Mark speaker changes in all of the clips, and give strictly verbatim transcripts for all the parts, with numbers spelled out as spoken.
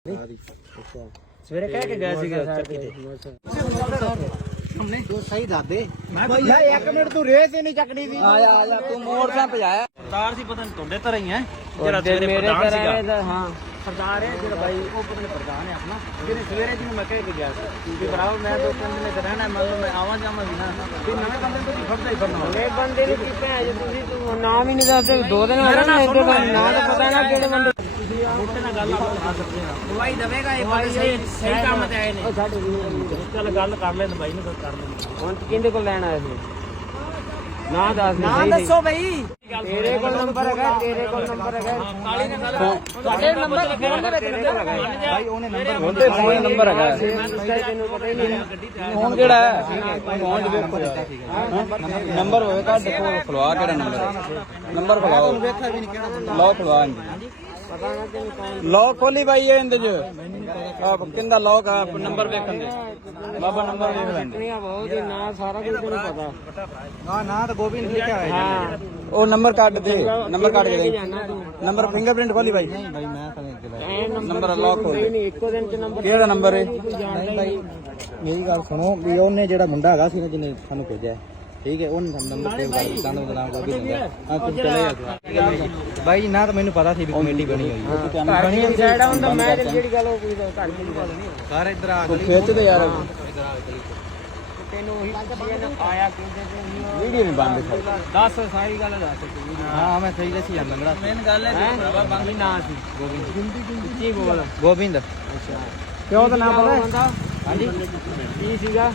Speaker 1: ਸਵੇਰੇ ਕਹਿ ਕੇ ਗਏ ਸੀਗੇ ਚੱਕੀ ਤੇ
Speaker 2: हमने जो सही दादे
Speaker 1: ਮੈਂ ਇੱਕ ਮਿੰਟ ਤੂੰ ਰੇਸ ਹੀ ਨਹੀਂ ਚੱਕਣੀ ਸੀ
Speaker 2: आया आया तू मोड़ से भजाया
Speaker 1: ਸਰਦਾਰ ਸੀ ਪਤਾ ਨਹੀਂ ਤੁਹਾਡੇ ਤਰ੍ਹਾਂ ਹੀ ਹੈ ਜਿਹੜਾ ਸਵੇਰੇ ਪ੍ਰਧਾਨ ਸੀਗਾ ਹਾਂ ਸਰਦਾਰ ਹੈ ਜਿਹੜਾ ਬਾਈ ਉਹ ਪਤਾ ਨਹੀਂ ਪ੍ਰਧਾਨ ਹੈ ਆਪਣਾ ਜਿਹਨੇ ਸਵੇਰੇ ਜਿਹਨੂੰ ਮੈਂ ਕਹਿ ਕੇ ਗਿਆ ਸੀ ਕਿ ਭਰਾਓ ਮੈਂ ਦੋ ਤਿੰਨ ਦਿਨ ਤੇ ਰਹਿਣਾ ਮੰਨ ਲਓ ਮੈਂ ਆਵਾਂ ਜਾਵਾਂ ਵੀ ਨਾ ਵੀ ਨਵੇਂ ਬੰਦੇ ਨੂੰ ਤੁਸੀਂ ਫੜਦਾ ਹੀ ਫੜਨਾ ਨਵੇਂ ਬੰਦੇ ਨੂੰ ਕੀ ਭੈਣ ਤੁਸੀਂ ਤੂੰ ਨਾਮ ਹੀ ਨਹੀਂ ਦੱਸਦੇ ਦੋ ਦਿਨ ਹੋ ਗਏ ਨਾ ਇਹਦੇ ਦਾ ਨਾਂ ਤਾਂ ਪਤਾ ਨਾ ਕਿਹੜੇ ਬੰਦੇ ਮੋਟੇ ਨਾਲ ਗੱਲ ਆ ਸਕਦੇ ਆ ਦਵਾਈ ਦਵੇਗਾ ਇਹ ਬਾਈ ਸਹੀ ਕੰਮ ਤੇ ਆਏ ਨੇ ਚੱਲ ਗੱਲ ਕਰ ਲੈ ਬਾਈ ਨੂੰ ਕਰ ਲੈ ਹੁਣ ਕਿਹਦੇ ਕੋਲ ਲੈਣ ਆਏ ਸੀ ਨਾ ਦੱਸ ਨਾ ਦੱਸੋ ਬਈ ਤੇਰੇ ਕੋਲ ਨੰਬਰ ਹੈਗਾ ਤੇਰੇ ਕੋਲ ਨੰਬਰ ਹੈਗਾ ਕਾਲੀ ਨੇ ਗੱਲ ਤੁਹਾਡੇ ਨੰਬਰ ਫੋਨ ਦੇ ਵਿੱਚ ਨੰਬਰ ਹੈਗਾ ਭਾਈ ਉਹਨੇ ਨੰਬਰ ਉਹਦੇ ਫੋਨ ਨੰਬਰ ਹੈਗਾ ਤੈਨੂੰ ਪਤਾ ਹੀ ਨਹੀਂ ਫੋਨ ਕਿਹੜਾ ਹੈ ਫੋਨ ਦੇ ਵਿੱਚ ਨੰਬਰ ਹੋਏਗਾ ਦੇਖੋ ਖਲਵਾ ਕਿਹੜਾ ਨੰਬਰ ਨੰਬਰ ਖਲਾਓ ਵੇਖਿਆ ਵੀ ਨਹੀਂ ਕਿਹੜਾ ਲਓ ਖਲਵਾ ਪਤਾ ਨਾ ਤੈਨੂੰ ਕੌਣ ਲੌਕ ਖੋਲੀ ਬਾਈ ਇਹ ਇਹਦੇ ਚ ਆ ਕਿੰਦਾ ਲੌਕ ਆ ਨੰਬਰ ਵੇਖਣ ਦੇ ਬਾਬਾ ਨੰਬਰ ਵੇਖ ਲੈਂਦੇ ਬਹੁਤ ਹੀ ਨਾ ਸਾਰਾ ਕੁਝ ਤੈਨੂੰ ਪਤਾ
Speaker 2: ना ना तो गोविंद लिखा है
Speaker 1: ਹਾਂ
Speaker 2: वो नंबर काट दे नंबर काट के दे
Speaker 1: ਤੂੰ
Speaker 2: नंबर फिंगरप्रिंट खोली भाई नहीं भाई मैं
Speaker 1: ਨੰਬਰ
Speaker 2: नंबर लॉक हो
Speaker 1: ਨਹੀਂ ਇੱਕੋ ਦਿਨ ਚ ਨੰਬਰ
Speaker 2: ਕਿਹੜਾ ਨੰਬਰ ਹੈ
Speaker 1: ਜਾਣਦਾ ਹੀ
Speaker 2: ਮੇਰੀ ਗੱਲ ਸੁਣੋ ਵੀ ਉਹਨੇ ਜਿਹੜਾ ਮੁੰਡਾ ਹੈਗਾ ਸੀ ਨਾ ਜਿਹਨੇ ਸਾਨੂੰ ਭੇਜਿਆ ਠੀਕ ਹੈ ਉਹਨੇ ਸਾਨੂੰ ਨੰਬਰ ਸੇਵ ਕਰ ਦਿੱਤਾ ਉਹਦਾ ਨਾਮ ਗੋਬਿੰਦ ਹੁੰਦਾ ਹਾਂ ਤੂੰ ਚਲੇ ਜਾ ਭਾਈ ਨਾ ਤਾਂ ਮੈਨੂੰ ਪਤਾ ਸੀ ਵੀ ਕਮੇਟੀ ਬਣੀ ਹੋਈ ਹੈ
Speaker 1: ਬਣੀ ਹੋਈ ਸਾਈਡ ਹੁੰਦਾ ਮੈਂ ਜਿਹੜੀ ਗੱਲ ਉਹ ਕੋਈ ਘਰ ਦੀ ਗੱਲ ਨਹੀਂ
Speaker 2: ਸਾਰੇ ਇਧਰ ਆ
Speaker 1: ਤੂੰ ਖਿੱਚਦੇ ਯਾਰ ਤੈਨੂੰ ਉਹੀ ਪੁੱਛਿਆ ਆਇਆ ਕਿੰਦੇ ਤੇ ਨਹੀਂ ਵੀਡੀਓ ਨਹੀਂ ਬੰਦ ਦੱਸ ਸਾਰੀ ਗੱਲ ਦੱਸ
Speaker 2: ਹਾਂ ਮੈਂ ਸਹੀ ਦੱਸੀ ਜਾਂਦਾ ਲੰਗੜਾ
Speaker 1: ਮੇਨ ਗੱਲ ਹੈ ਭਰਾਵਾ ਬੰਗੀ ਨਾਂ ਸੀ ਗੋਬਿੰਦ ਕੀ ਬੋਲ
Speaker 2: ਗੋਬਿੰਦ
Speaker 1: ਅੱਛਾ
Speaker 2: ਕਿਉਂ ਤਾਂ ਨਾਮ ਪਤਾ
Speaker 1: ਹਾਂਜੀ ਕੀ ਸੀਗਾ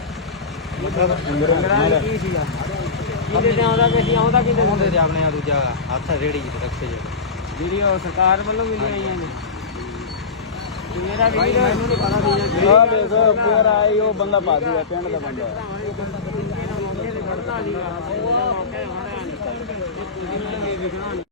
Speaker 1: ਕੀ ਸੀਗਾ ਕਿੰਦੇ ਤੇ ਆਉਂਦਾ ਕਿ ਆਉਂਦਾ ਕਿੰਦੇ
Speaker 2: ਉਹਦੇ ਤੇ ਆਪਣੇ ਆ ਦੂਜਾ ਹੱਥ ਰੇੜੀ ਜਿਹਾ ਰੱਖੇ ਜੇ
Speaker 1: ਜਿਹੜੀ ਉਹ ਸਰਕਾਰ ਵੱਲੋਂ ਵੀ ਨਹੀਂ ਆਈਆਂ ਨੇ ਮੇਰਾ ਵੀ ਮੈਨੂੰ ਨਹੀਂ ਪਤਾ ਸੀ
Speaker 2: ਆ ਦੇਖੋ ਫੇਰ ਆਈ ਉਹ ਬੰਦਾ ਪਾ ਦੂਗਾ ਪਿੰਡ ਦਾ ਬੰਦਾ
Speaker 1: ਉਹ